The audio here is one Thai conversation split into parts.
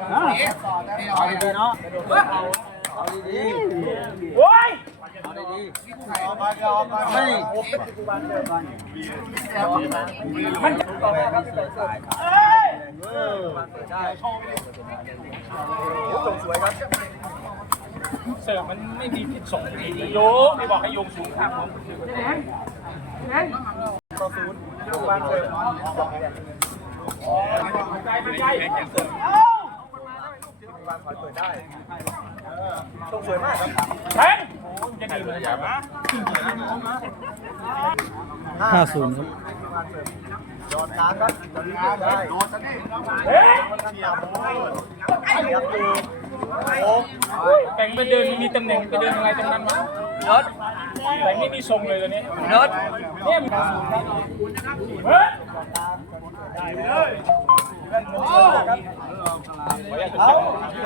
เอาดีๆเนาะเอาดีๆโอ้ยเอาดีๆไม่มันต่อไปครับสายเอ้ยเออได้เสิร์ฟมันไม่มีพิษสงโยกไม่บอกให้โยงสูงครับผมใจมัน ใจต้องสวยมากครับแทงจะดีเลยอย่ามาห้าศูนย์ครับเฮ้ยแต่งไปเดินมีตำแหน่งไปเดินอะไรตรงนั้นวะรถแต่งไม่มีทรงเลยตอนนี้รถเนี่ยมันเฮ้ยเดินเล่นกับพี่ตั้งให้เก๋ดีกว่าโยกเฮ้ยเฮ้ย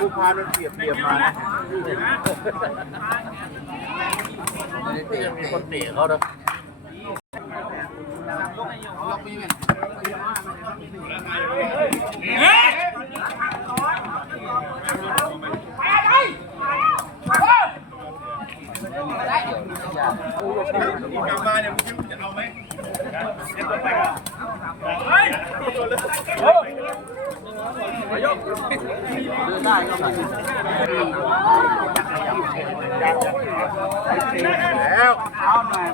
ผู้พามันเปียบเทียบมามีคนเตะเขาแล้วเมาเนี่ยมึงจะเอาไหมเฮ้ยได้ก็ได้แล้วเอาหน่อย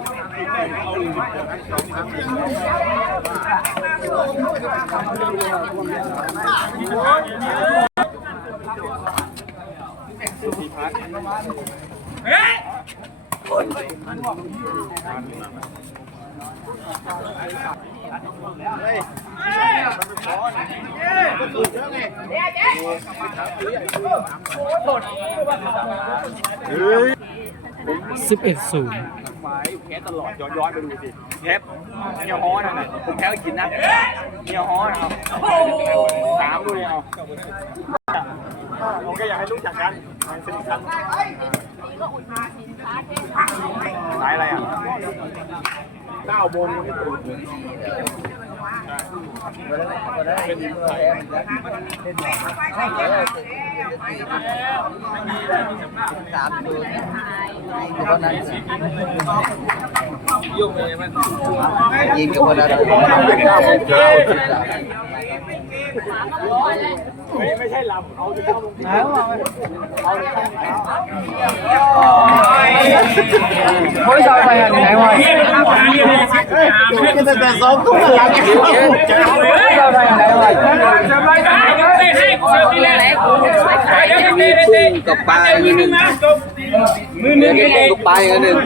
เฮ้ย สิบเอ็ดศูนย์แพ้ตลอดย้อนย้อนไปดูสิแพ้เนียวฮ้อนั่นน่ะผมแพ้กินนะเนียวฮ้อนะครับถามดูเลยเอา ผมก็อยากให้รู้จักกันมันสนิทกันสายอะไรอะเก้าโมงนี่ตื่นสามศูนย์อยู่คนนั้นยุ่งเลยมันยิงอยู่คนนั้นเก้าโมงเช้า ไม่ใช่ลำเอาจะเข้าโรงพยาบาลโอ้ยจะไปไหนวะกินแต่สองทุ่มหลังจะเอาเลยจะไปไหนวะจะไปไหนเตะให้เซอร์ฟี่เลยเดี๋ยวเตะเตะกับปลามือนึงนะจบมือนึงเองลูกปลาอีกอันหนึ่ง